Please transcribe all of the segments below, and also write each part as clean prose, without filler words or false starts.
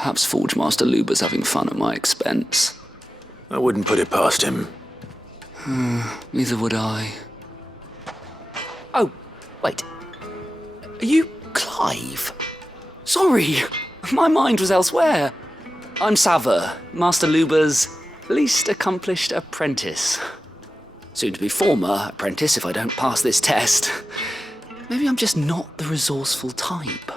Perhaps Forge Master Luber's having fun at my expense. I wouldn't put it past him. Neither would I. Oh, wait. Are you Clive? Sorry, my mind was elsewhere. I'm Sava, Master Luber's least accomplished apprentice. Soon to be former apprentice if I don't pass this test. Maybe I'm just not the resourceful type.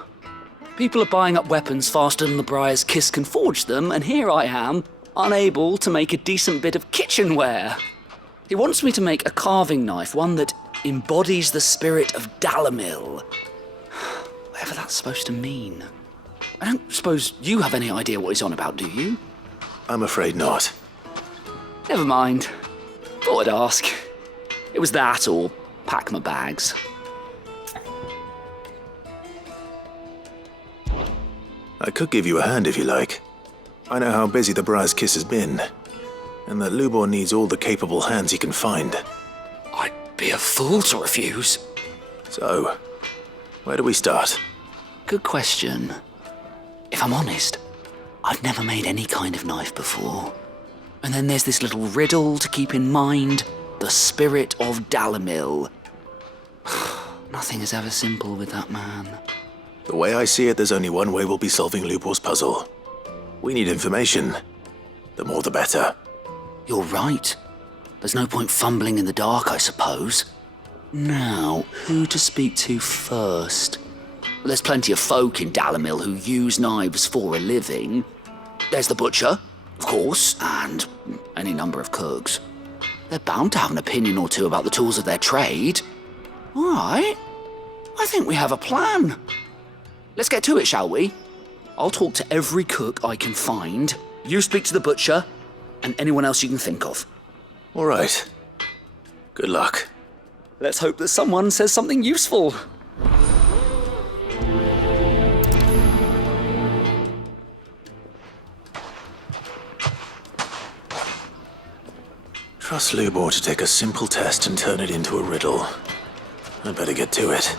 People are buying up weapons faster than the Briar's Kiss can forge them, and here I am, unable to make a decent bit of kitchenware. He wants me to make a carving knife, one that embodies the spirit of Dalamil. Whatever that's supposed to mean. I don't suppose you have any idea what he's on about, do you? I'm afraid not. Never mind. Thought I'd ask. It was that or pack my bags. I could give you a hand if you like. I know how busy the Briar's Kiss has been, and that Lubor needs all the capable hands he can find. I'd be a fool to refuse. So, where do we start? Good question. If I'm honest, I've never made any kind of knife before. And then there's this little riddle to keep in mind, the spirit of Dalamil. Nothing is ever simple with that man. The way I see it, there's only one way we'll be solving Lubor's puzzle. We need information. The more the better. You're right. There's no point fumbling in the dark, I suppose. Now, who to speak to first? Well, there's plenty of folk in Dalamil who use knives for a living. There's the butcher, of course, and any number of cooks. They're bound to have an opinion or two about the tools of their trade. All right. I think we have a plan. Let's get to it, shall we? I'll talk to every cook I can find. You speak to the butcher, and anyone else you can think of. All right. Good luck. Let's hope that someone says something useful. Trust Lubor to take a simple test and turn it into a riddle. I'd better get to it.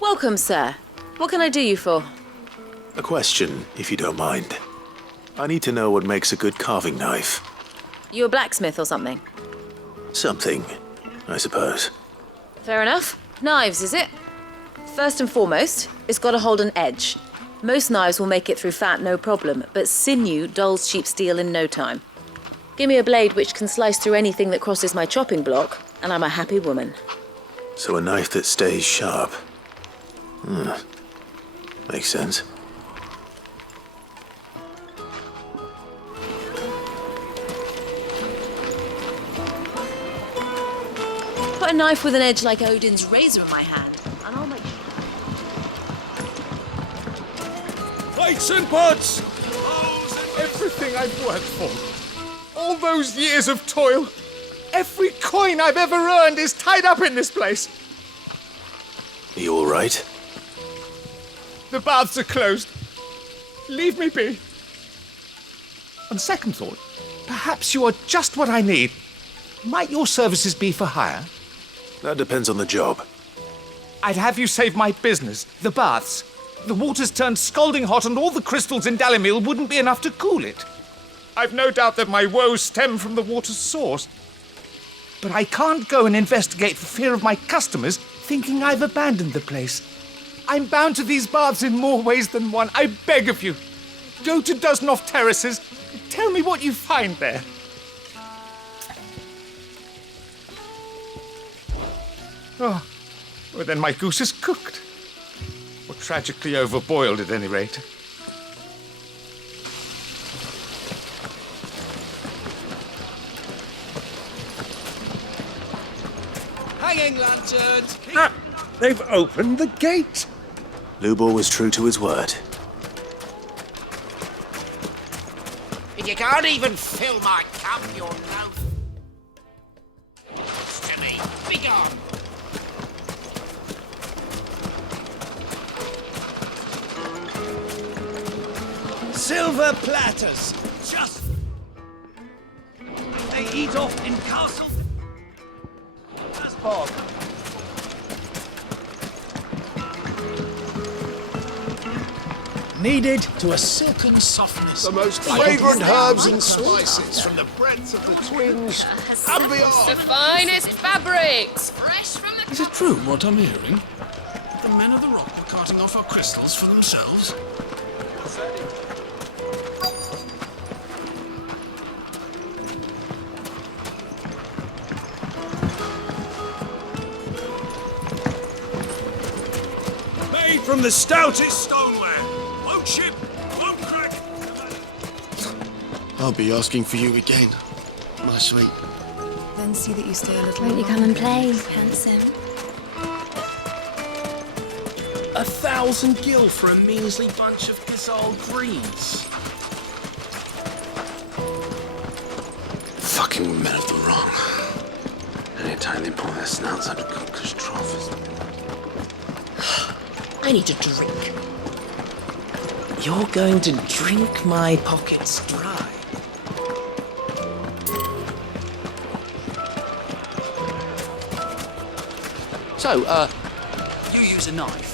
Welcome, sir. What can I do you for? A question, if you don't mind. I need to know what makes a good carving knife. You a blacksmith or something? Something, I suppose. Fair enough. Knives, is it? First and foremost, it's got to hold an edge. Most knives will make it through fat, no problem, but sinew dulls cheap steel in no time. Give me a blade which can slice through anything that crosses my chopping block, and I'm a happy woman. So a knife that stays sharp. Makes sense. Put a knife with an edge like Odin's razor in my hand, and I'll make sure. Plates and pots! Everything I've worked for. All those years of toil. Every coin I've ever earned is tied up in this place. Are you all right? The baths are closed. Leave me be. On second thought, perhaps you are just what I need. Might your services be for hire? That depends on the job. I'd have you save my business, the baths. The water's turned scalding hot and all the crystals in Dalamil wouldn't be enough to cool it. I've no doubt that my woes stem from the water's source. But I can't go and investigate for fear of my customers thinking I've abandoned the place. I'm bound to these baths in more ways than one. I beg of you. Go to Dusnoff Terraces. Tell me what you find there. Oh, well then my goose is cooked. Or tragically overboiled at any rate. Hanging lanterns! Ah, they've opened the gate! Lubor was true to his word. If you can't even fill my cup, your mouth. To me, begone! Silver platters! Just... They eat off in castle. fog. Kneaded to a silken softness. The most fragrant herbs and spices from the breadth of the twins and beyond. The finest fabrics, fresh from the... Is it true what I'm hearing? The men of the rock were carting off our crystals for themselves? Made from the stoutest stoneware. Won't chip, won't crack. I'll be asking for you again, my sweet. Then see that you stay a little Won't you come and play, handsome? 1,000 gil for a measly bunch of gazelle greens. Fucking men of the wrong. Anytime they pull their snouts out of cookers' troughs. I need a drink. You're going to drink my pockets dry. So, you use a knife.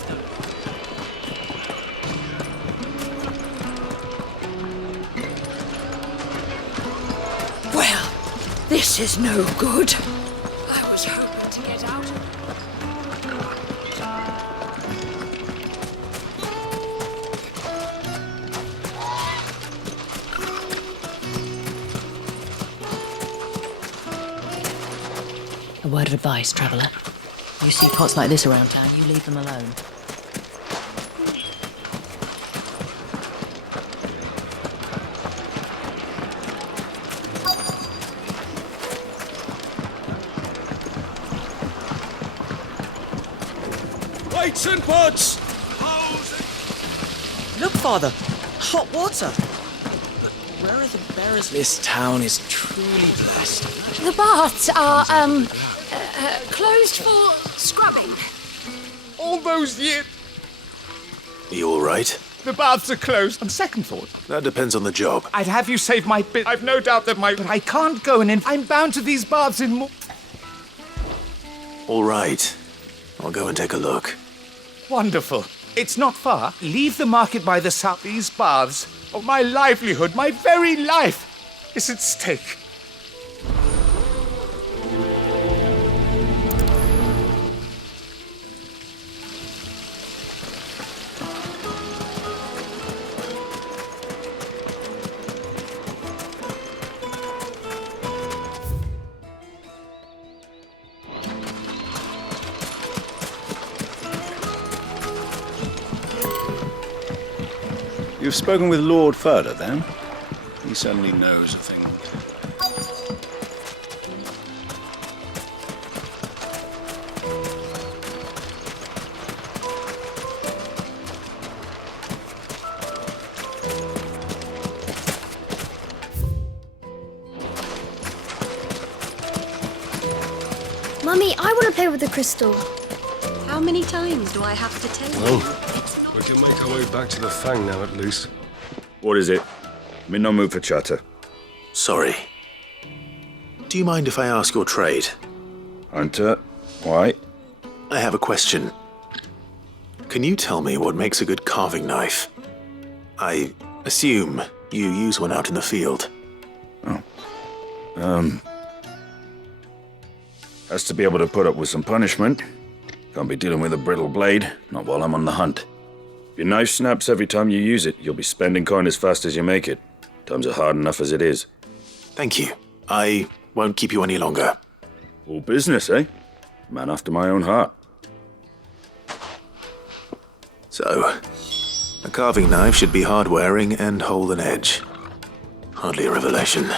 Well, this is no good. I was hoping to get out. A word of advice, traveller. You see pots like this around town, you leave them alone. Weights and pots! Look, Father! Hot water! Where are the bearers? This town is truly blessed. The baths are, closed for scrubbing. All those years... Are you all right? The baths are closed. On second thought, That depends on the job. I'd have you save my bit. I've no doubt that my... But I can't go and I'm bound to these baths in more... All right. I'll go and take a look. Wonderful. It's not far. Leave the market by the south. These baths, oh, my livelihood, my very life, is at stake. You've spoken with Lord Furder, then? He certainly knows a thing. Mummy, I want to play with the crystal. How many times do I have to tell you? We can make our way back to the Fang now, at least. What is it? I'm in no mood for chatter. Sorry. Do you mind if I ask your trade? Hunter, why? I have a question. Can you tell me what makes a good carving knife? I assume you use one out in the field. Has to be able to put up with some punishment. Can't be dealing with a brittle blade, not while I'm on the hunt. If your knife snaps every time you use it, you'll be spending coin as fast as you make it. Times are hard enough as it is. Thank you. I won't keep you any longer. All business, eh? Man after my own heart. So, a carving knife should be hard-wearing and hold an edge. Hardly a revelation.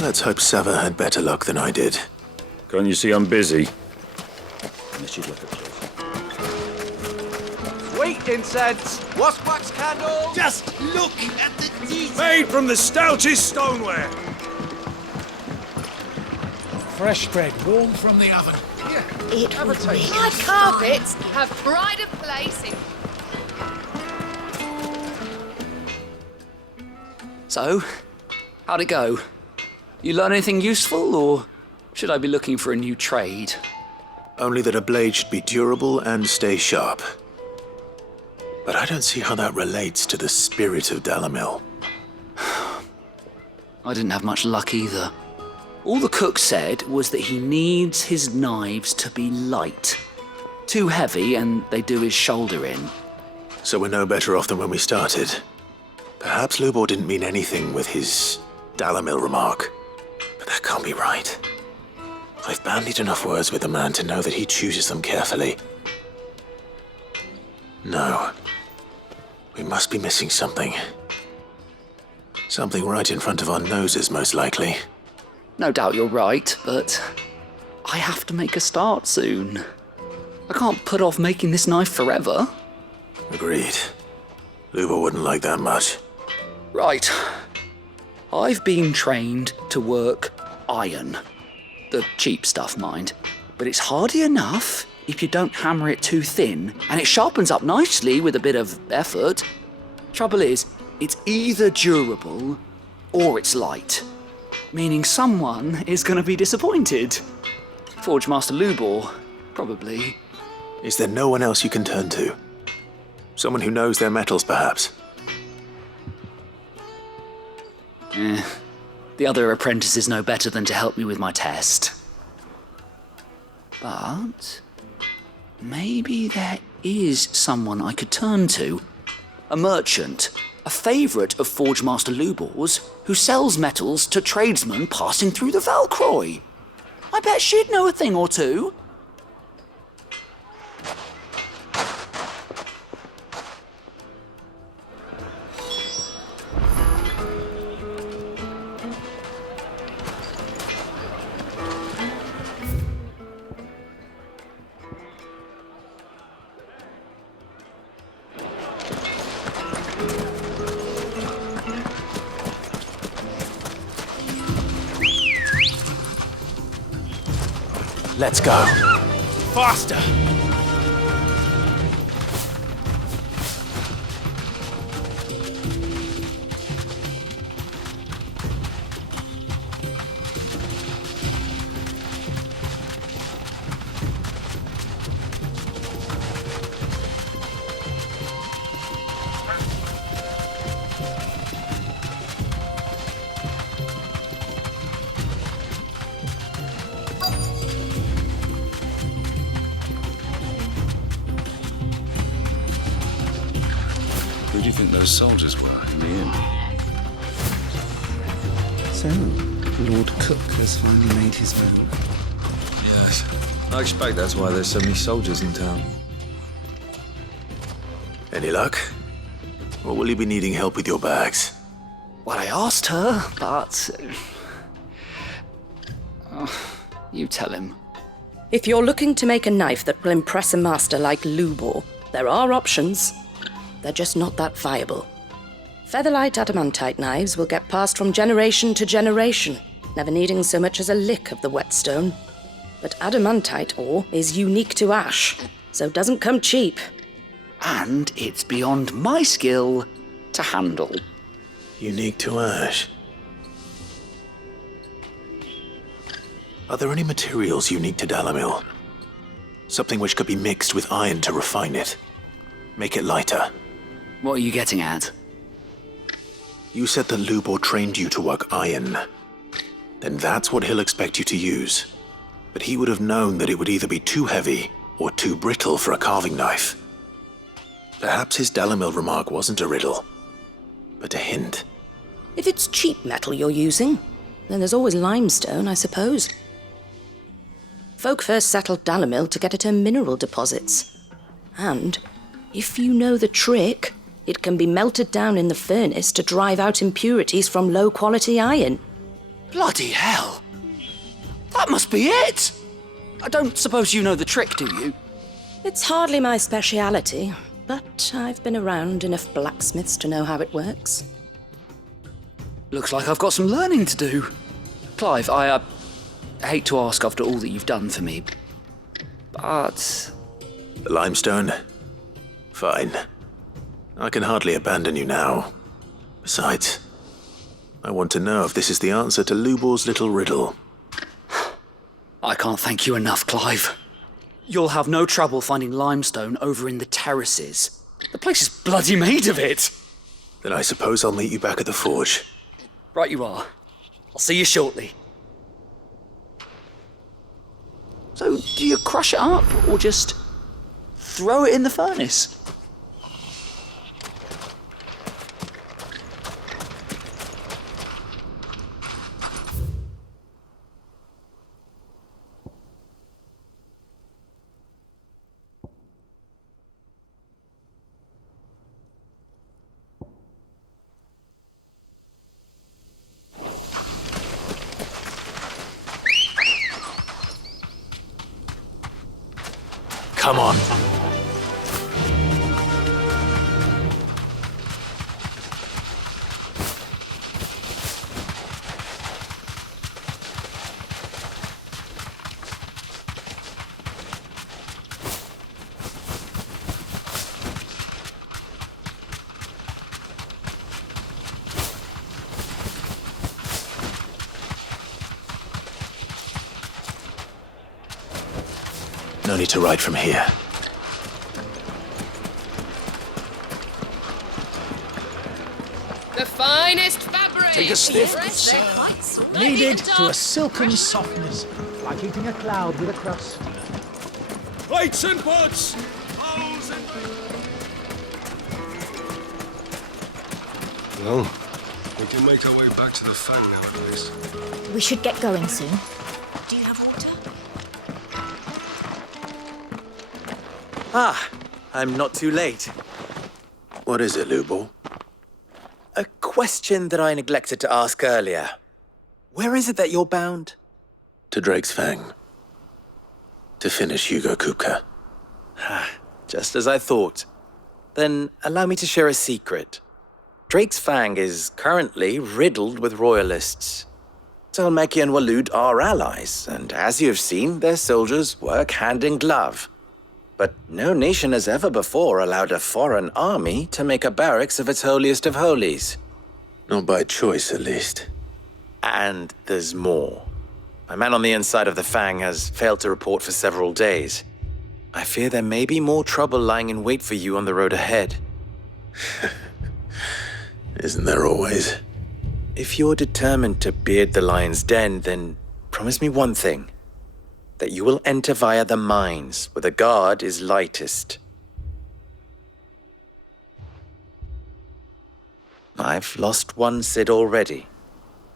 Let's hope Sava had better luck than I did. Can't you see I'm busy? Unless you'd look at close. Sweet incense, wax candles. Just look at the detail. Made from the stoutest stoneware. Fresh bread, warm from the oven. It would be. My carpets have pride of placing. So, how'd it go? You learn anything useful, or should I be looking for a new trade? Only that a blade should be durable and stay sharp. But I don't see how that relates to the spirit of Dalamil. I didn't have much luck either. All the cook said was that he needs his knives to be light. Too heavy and they do his shoulder in. So we're no better off than when we started. Perhaps Lubor didn't mean anything with his Dalamil remark. But that can't be right. I've bandied enough words with the man to know that he chooses them carefully. No. We must be missing something. Something right in front of our noses, most likely. No doubt you're right, but I have to make a start soon. I can't put off making this knife forever. Agreed. Lubor wouldn't like that much. Right. I've been trained to work iron. The cheap stuff, mind. But it's hardy enough if you don't hammer it too thin, and it sharpens up nicely with a bit of effort. Trouble is, it's either durable or it's light, meaning someone is going to be disappointed. Forge Master Lubor, probably. Is there no one else you can turn to? Someone who knows their metals, perhaps? The other apprentices know better than to help me with my test. But maybe there is someone I could turn to. A merchant, a favourite of Forge Master Lubor's, who sells metals to tradesmen passing through the Valcroy. I bet she'd know a thing or two. Let's go. Faster! Who do you think those soldiers were in the inn? So, Lord Cook has finally made his move. Yes. I expect that's why there's so many soldiers in town. Any luck? Or will you be needing help with your bags? Well, I asked her, but... you tell him. If you're looking to make a knife that will impress a master like Lubor, there are options. They're just not that viable. Featherlight adamantite knives will get passed from generation to generation, never needing so much as a lick of the whetstone. But adamantite ore is unique to ash, so doesn't come cheap. And it's beyond my skill to handle. Unique to ash. Are there any materials unique to Dalamil? Something which could be mixed with iron to refine it. Make it lighter. What are you getting at? You said that Lubor trained you to work iron. Then that's what he'll expect you to use. But he would have known that it would either be too heavy or too brittle for a carving knife. Perhaps his Dalamil remark wasn't a riddle, but a hint. If it's cheap metal you're using, then there's always limestone, I suppose. Folk first settled Dalamil to get at her mineral deposits. And, if you know the trick, it can be melted down in the furnace to drive out impurities from low-quality iron. Bloody hell! That must be it! I don't suppose you know the trick, do you? It's hardly my speciality, but I've been around enough blacksmiths to know how it works. Looks like I've got some learning to do. Clive, I hate to ask after all that you've done for me, but... The limestone? Fine. I can hardly abandon you now. Besides, I want to know if this is the answer to Lubor's little riddle. I can't thank you enough, Clive. You'll have no trouble finding limestone over in the terraces. The place is bloody made of it. Then I suppose I'll meet you back at the forge. Right you are. I'll see you shortly. So, do you crush it up, or just throw it in the furnace? Come on. No need to ride from here. The finest fabric. Take a sniff. Yes, they're quite splendid. Kneaded to a silken softness, like eating a cloud with a crust. Plates and pots! Well, we can make our way back to the Fang now, at least. We should get going soon. Do you have water? Ah, I'm not too late. What is it, Lubor? A question that I neglected to ask earlier. Where is it that you're bound? To Drake's Fang. To finish Hugo Kupka. Just as I thought. Then allow me to share a secret. Drake's Fang is currently riddled with royalists. Talmeki and Walud are allies, and as you've seen, their soldiers work hand in glove. But no nation has ever before allowed a foreign army to make a barracks of its holiest of holies. Not by choice, at least. And there's more. A man on the inside of the Fang has failed to report for several days. I fear there may be more trouble lying in wait for you on the road ahead. Isn't there always? If you're determined to beard the lion's den, then promise me one thing. That you will enter via the mines, where the guard is lightest. I've lost one Cid already.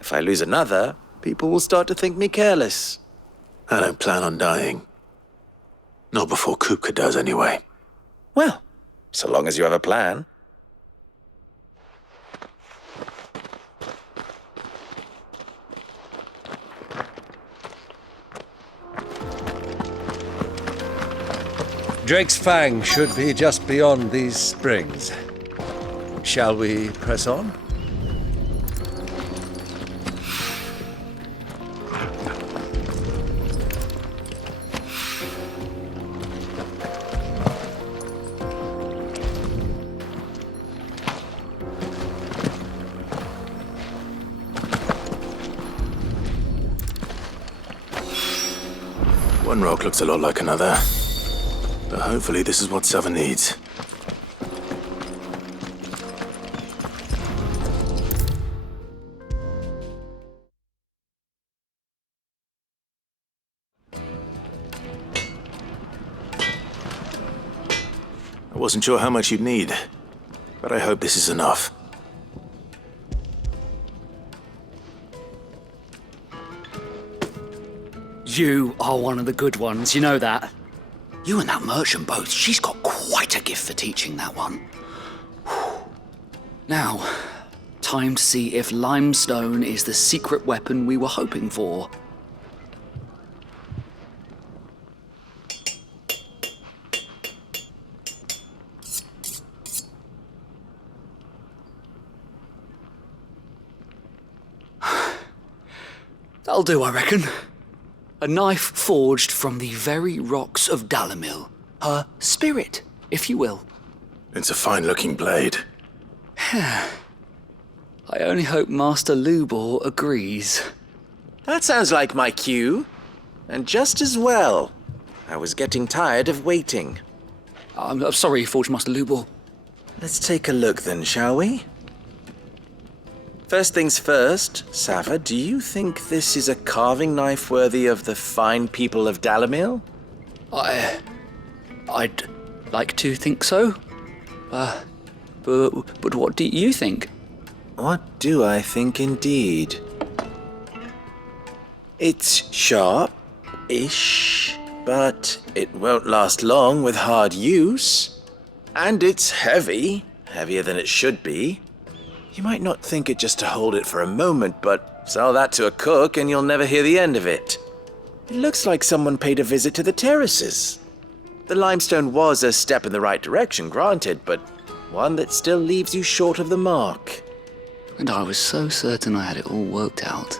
If I lose another, people will start to think me careless. I don't plan on dying. Not before Kupka does, anyway. Well, so long as you have a plan. Drake's Fang should be just beyond these springs. Shall we press on? One rock looks a lot like another. But hopefully this is what Sava needs. I wasn't sure how much you'd need, but I hope this is enough. You are one of the good ones, you know that. You and that merchant both, she's got quite a gift for teaching that one. Now, time to see if limestone is the secret weapon we were hoping for. That'll do, I reckon. A knife forged from the very rocks of Dalimil. Her spirit, if you will. It's a fine-looking blade. I only hope Master Lubor agrees. That sounds like my cue. And just as well. I was getting tired of waiting. I'm sorry, Forge Master Lubor. Let's take a look then, shall we? First things first, Sava, do you think this is a carving knife worthy of the fine people of Dalamil? I'd like to think so. But what do you think? What do I think indeed? It's sharp-ish, but it won't last long with hard use. And it's heavy, heavier than it should be. You might not think it just to hold it for a moment, but sell that to a cook and you'll never hear the end of it. It looks like someone paid a visit to the terraces. The limestone was a step in the right direction, granted, but one that still leaves you short of the mark. And I was so certain I had it all worked out.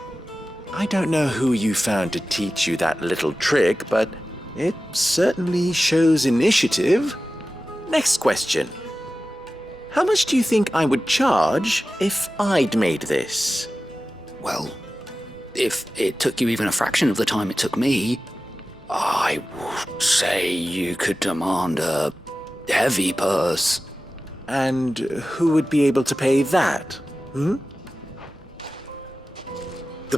I don't know who you found to teach you that little trick, but it certainly shows initiative. Next question. How much do you think I would charge if I'd made this? Well, if it took you even a fraction of the time it took me, I would say you could demand a heavy purse. And who would be able to pay that? The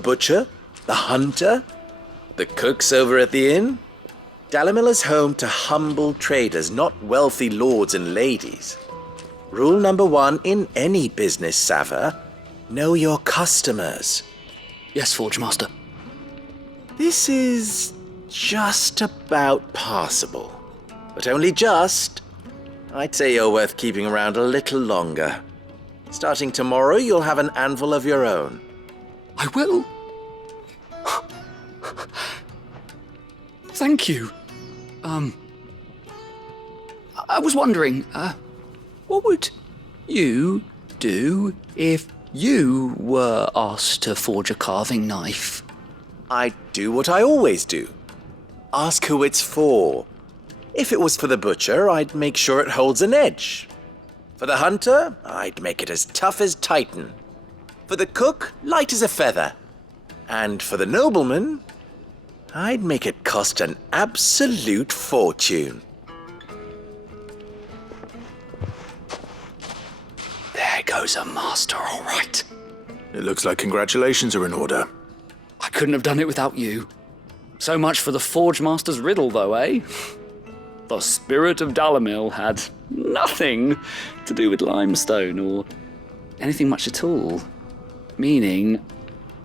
butcher? The hunter? The cooks over at the inn? Dalamil is home to humble traders, not wealthy lords and ladies. Rule number 1 in any business, Sava, know your customers. Yes, Forge Master. This is just about passable. But only just. I'd say you're worth keeping around a little longer. Starting tomorrow, you'll have an anvil of your own. I will. Thank you. I was wondering, what would you do if you were asked to forge a carving knife? I'd do what I always do. Ask who it's for. If it was for the butcher, I'd make sure it holds an edge. For the hunter, I'd make it as tough as Titan. For the cook, light as a feather. And for the nobleman, I'd make it cost an absolute fortune. There goes a master, all right. It looks like congratulations are in order. I couldn't have done it without you. So much for the Forge Master's riddle, though, eh? The spirit of Dalamil had nothing to do with limestone or anything much at all. Meaning,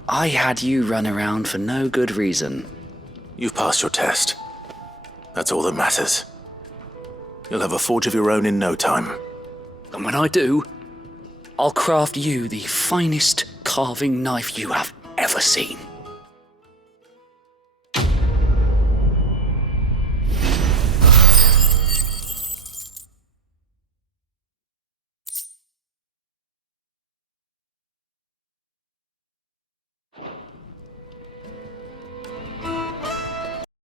I had you run around for no good reason. You've passed your test. That's all that matters. You'll have a forge of your own in no time. And when I do, I'll craft you the finest carving knife you have ever seen.